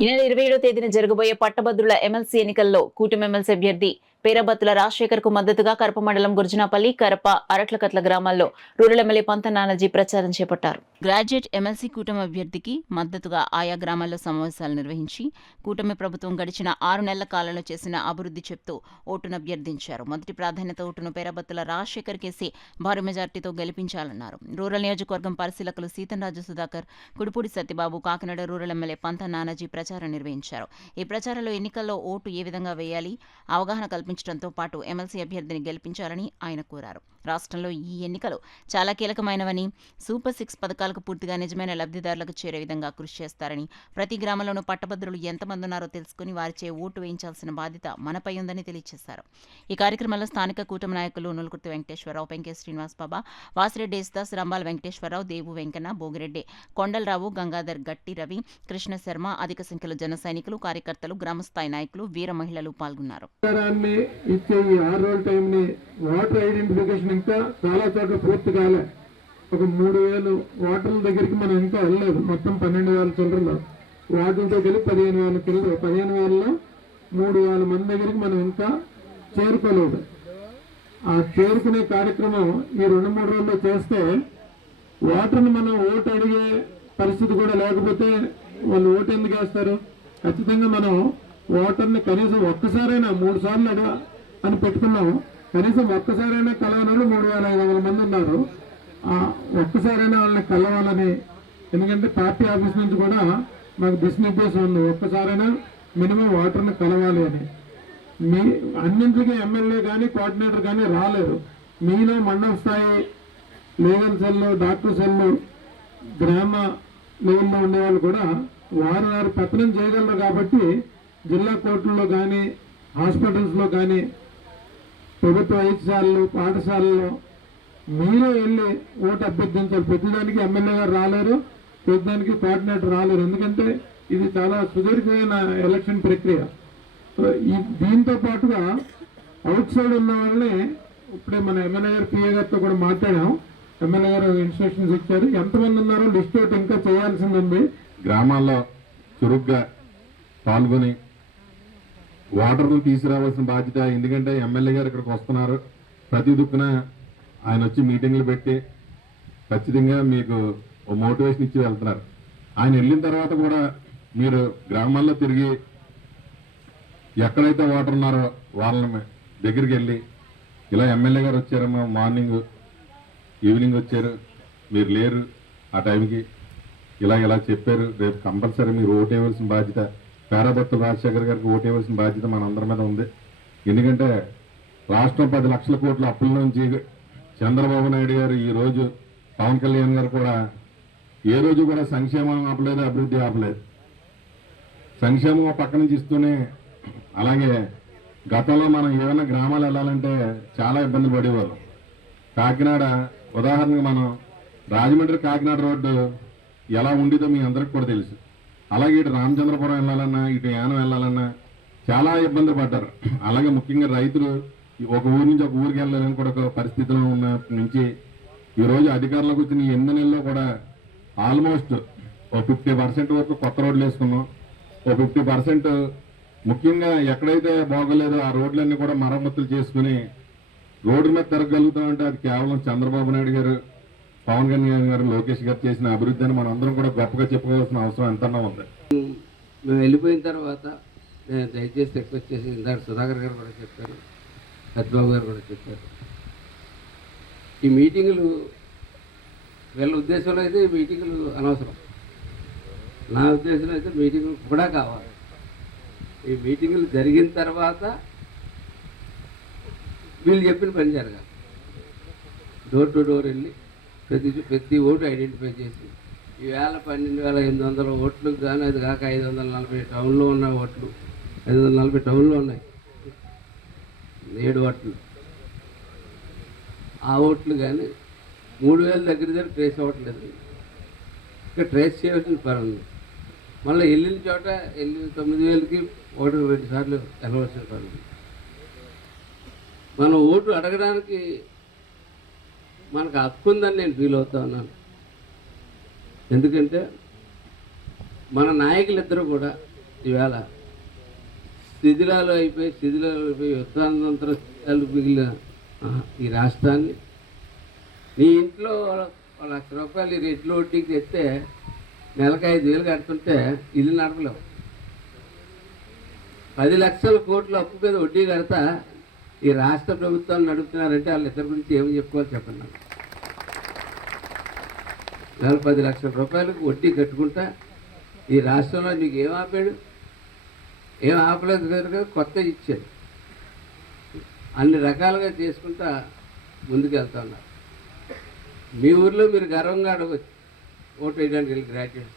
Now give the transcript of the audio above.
ఈ నెల 27వ తేదీన జరగబోయే పట్టభద్రుల ఎమ్మెల్సీ ఎన్నికల్లో కూటమి ఎమ్మెల్సీ అభ్యర్థి పేరబత్తుల రాజశేఖర్ కు మద్దతుగా కరప మండలం గుర్జునాపల్లి, కరప, అరట్లకట్ల గ్రామాల్లో రూరల్ ఎమ్మెల్యే పంత నానాజీ ప్రచారం చేపట్టారు. గ్రాడ్యుయేట్ ఎమ్మెల్సీ కూటమి అభ్యర్థికి మద్దతుగా ఆయా గ్రామాల్లో సమావేశాలు నిర్వహించి కూటమి ప్రభుత్వం గడిచిన 6 నెలల కాలంలో చేసిన అభివృద్ధి చెప్తూ ఓటును అభ్యర్థించారు. మొదటి ప్రాధాన్యత ఓటును పేరబత్తుల రాజశేఖర్ కేసి భారీ మెజార్టీతో గెలిపించాలన్నారు. రూరల్ నియోజకవర్గం పరిశీలకులు సీతంరాజు సుధాకర్, కుడుపూడి సత్యబాబు, కాకినాడ రూరల్ ఎమ్మెల్యే పంత నానాజీ ప్రచారం నిర్వహించారు. ఈ ప్రచారంలో ఎన్నికల్లో ఓటు ఏ విధంగా వేయాలి, అవగాహన కల్పించడంతో పాటు ఎమ్మెల్సీ అభ్యర్థిని గెలిపించాలని ఆయన కోరారు. రాష్ట్రంలో ఈ ఎన్నికలు చాలా కీలకమైనవని, సూపర్ 6 పథకాలకు పూర్తిగా నిజమైన లబ్ధిదారులకు చేరే విధంగా కృషి చేస్తారని, ప్రతి గ్రామంలోనూ పట్టభద్రులు ఎంతమంది ఉన్నారో తెలుసుకుని వారిచే ఓటు వేయించాల్సిన బాధ్యత మనపై ఉందని తెలియజేశారు. ఈ కార్యక్రమంలో స్థానిక కూటమి నాయకులు నులుకుర్తి వెంకటేశ్వరరావు, పెంకే శ్రీనివాస్ బాబా, వాసిరెడ్డి యేసుదాస్, రంబాల వెంకటేశ్వరరావు, దేవు వెంకన్న, భోగిరెడ్డి, కొండలరావు, గంగాధర్, గట్టి రవి, కృష్ణ శర్మ, అధిక సంఖ్యలో జన సైనికులు, కార్యకర్తలు, గ్రామస్థాయి నాయకులు, వీర మహిళలు పాల్గొన్నారు. వాటర్ ఐడెంటిఫికేషన్ ఇంకా చాలా చోట్ల పూర్తి కాలే. ఒక 3,000 వాటర్ల దగ్గరికి మనం ఇంకా వెళ్ళలేదు. మొత్తం 12,000 చిల్లరలో వాటర్లతో కలిపి 15,000 చిల్లర. 15,000లో 3,000 మంది దగ్గరికి మనం ఇంకా చేరుకోలేదు. ఆ చేరుకునే కార్యక్రమం ఈ 2-3 రోజుల్లో చేస్తే వాటర్ని మనం ఓటు అడిగే పరిస్థితి కూడా లేకపోతే వాళ్ళు ఓటు ఎందుకు వేస్తారు? ఖచ్చితంగా మనం వాటర్ని కనీసం ఒక్కసారైనా 3 సార్లు అడగా అని పెట్టుకున్నాం. కనీసం ఒక్కసారైనా కలవని 3,500 మంది ఉన్నారు. ఒక్కసారైనా వాళ్ళని కలవాలని, ఎందుకంటే పార్టీ ఆఫీస్ నుంచి కూడా మాకు దిశానిర్దేశం ఉంది, ఒక్కసారైనా మినిమం వాటర్ని కలవాలి అని. మీ అన్నింటికి ఎమ్మెల్యే కానీ కోఆర్డినేటర్ కానీ రాలేరు. మీలో మండల స్థాయి లీగల్ సెల్లు, డాక్టర్ సెల్లు, గ్రామ లెవెల్లో ఉండేవాళ్ళు కూడా వారు పెత్తనం చేయగలరు. కాబట్టి జిల్లా కోర్టుల్లో కానీ, హాస్పిటల్స్లో కానీ, ప్రభుత్వ వైద్యశాలలు, పాఠశాలల్లో మీరే వెళ్ళి ఓటు అభ్యర్థించాలి. ప్రతిదానికి ఎమ్మెల్యే గారు రాలేరు, ప్రతిదానికి కోఆర్డినేటర్ రాలేరు. ఎందుకంటే ఇది చాలా సుదీర్ఘమైన ఎలక్షన్ ప్రక్రియ. దీంతో పాటుగా అవుట్ సైడ్ ఉన్న వాళ్ళని ఇప్పుడే మన ఎమ్మెల్యే గారు, పిఏ గారితో కూడా మాట్లాడాం. ఎమ్మెల్యే గారు ఇన్స్ట్రక్షన్స్ ఇచ్చారు. ఎంతమంది ఉన్నారో లిస్ట్ అవుట్ ఇంకా చేయాల్సింది ఉంది. గ్రామాల్లో చురుగ్గా పాల్గొని వాటర్ను తీసుకురావాల్సిన బాధ్యత. ఎందుకంటే ఎమ్మెల్యే గారు ఇక్కడికి వస్తున్నారు, ప్రతి దుక్కున ఆయన వచ్చి మీటింగ్లు పెట్టి ఖచ్చితంగా మీకు ఓ మోటివేషన్ ఇచ్చి వెళ్తున్నారు. ఆయన వెళ్ళిన తర్వాత కూడా మీరు గ్రామాల్లో తిరిగి ఎక్కడైతే వాటర్ ఉన్నారో వాళ్ళని దగ్గరికి వెళ్ళి, ఇలా ఎమ్మెల్యే గారు వచ్చారమ్మా, మార్నింగ్ ఈవినింగ్ వచ్చారు, మీరు లేరు ఆ టైంకి, ఇలా చెప్పారు, రేపు కంపల్సరీ మీరు ఓటు వేయవలసిన బాధ్యత, పేరబత్తుల రాజశేఖర్ గారికి ఓటు వేయవలసిన బాధ్యత మనందరి మీద ఉంది. ఎందుకంటే రాష్ట్రం 10 లక్షల కోట్ల అప్పుల నుంచి చంద్రబాబు నాయుడు గారు, ఈరోజు పవన్ కళ్యాణ్ గారు కూడా ఏ రోజు కూడా సంక్షేమం ఆపలేదు, అభివృద్ధి ఆపలేదు. సంక్షేమం పక్క నుంచి ఇస్తూనే, అలాగే గతంలో మనం ఏమైనా గ్రామాలు వెళ్ళాలంటే చాలా ఇబ్బంది పడేవాళ్ళం. కాకినాడ ఉదాహరణకు మనం రాజమండ్రి కాకినాడ రోడ్డు ఎలా ఉండేదో మీ అందరికి కూడా తెలుసు. అలాగే ఇటు రామచంద్రపురం వెళ్ళాలన్నా, ఇటు యానం వెళ్ళాలన్నా చాలా ఇబ్బందులు పడ్డారు. అలాగే ముఖ్యంగా రైతులు ఒక ఊరి నుంచి ఒక ఊరికి వెళ్ళాలని కూడా ఒక పరిస్థితిలో ఉన్న నుంచి ఈరోజు అధికారంలోకి వచ్చిన 8 నెలల్లో కూడా ఆల్మోస్ట్ ఒక 50% వరకు కొత్త రోడ్లు వేసుకున్నాం. ఒక 50% ముఖ్యంగా ఎక్కడైతే బాగోలేదో ఆ రోడ్లన్నీ కూడా మరమ్మతులు చేసుకుని రోడ్డు మీద తిరగలుగుతామంటే అది కేవలం చంద్రబాబు నాయుడు గారు, పవన్ కళ్యాణ్ గారు, లోకేష్ గారు చేసిన అభివృద్ధి అని మనం అందరం కూడా గొప్పగా చెప్పుకోవాల్సిన అవసరం ఎంతన్నా ఉంది. మేము వెళ్ళిపోయిన తర్వాత నేను దయచేసి రిక్వెస్ట్ చేసి, ఇందాక సుధాకర్ గారు కూడా చెప్పారు, సత్యబాబు గారు కూడా చెప్పారు, ఈ మీటింగులు వీళ్ళ ఉద్దేశంలో అయితే ఈ మీటింగులు అనవసరం. నా ఉద్దేశంలో అయితే మీటింగులు కూడా కావాలి. ఈ మీటింగులు జరిగిన తర్వాత వీళ్ళు చెప్పిన పని జరగాలి. డోర్ టు డోర్ వెళ్ళి ప్రతి ఓటు ఐడెంటిఫై చేసి, ఈవేళ 12,800 ఓట్లకు కానీ, అది కాక 540 టౌన్లో ఉన్న ఓట్లు, 540 టౌన్లో ఉన్నాయి 7 ఓట్లు. ఆ ఓట్లు కానీ 3,000 దగ్గర ట్రేస్ అవ్వట్లేదు. ఇంకా ట్రేస్ చేయవలసిన పని ఉంది. మళ్ళీ వెళ్ళిన చోట 9,000కి 1-2 సార్లు వెళ్ళవలసిన పని ఉంది. మనం ఓటు అడగడానికి మనకు హక్కు ఉందని నేను ఫీల్ అవుతా ఉన్నాను. ఎందుకంటే మన నాయకులిద్దరూ కూడా ఈవేళ శిథిలాలు అయిపోయి యుద్ధానంతర శిథిలాలు మిగిలిన ఈ రాష్ట్రాన్ని నీ ఇంట్లో ₹1,00,000 ఈ రెడ్లు వడ్డీకి తెస్తే నెలకు 5,000 కడుతుంటే ఇల్లు నడపలేవు. 10 లక్షల కోట్ల అప్పు మీద వడ్డీ కడతా ఈ రాష్ట్ర ప్రభుత్వాన్ని నడుపుతున్నారంటే వాళ్ళిద్దరి గురించి ఏమని చెప్పుకోవాలి చెప్పండి నాకు. నెలకు ₹10 లక్షల వడ్డీ కట్టుకుంటా ఈ రాష్ట్రంలో నీకు ఏం ఆపాడు? ఏం ఆపలేదు కనుక కొత్త ఇచ్చాడు. అన్ని రకాలుగా చేసుకుంటా ముందుకు వెళ్తా ఉన్నారు. మీ ఊర్లో మీరు గర్వంగా అడగచ్చు ఓటు వేయడానికి వెళ్ళి గ్రాడ్యుయేట్స్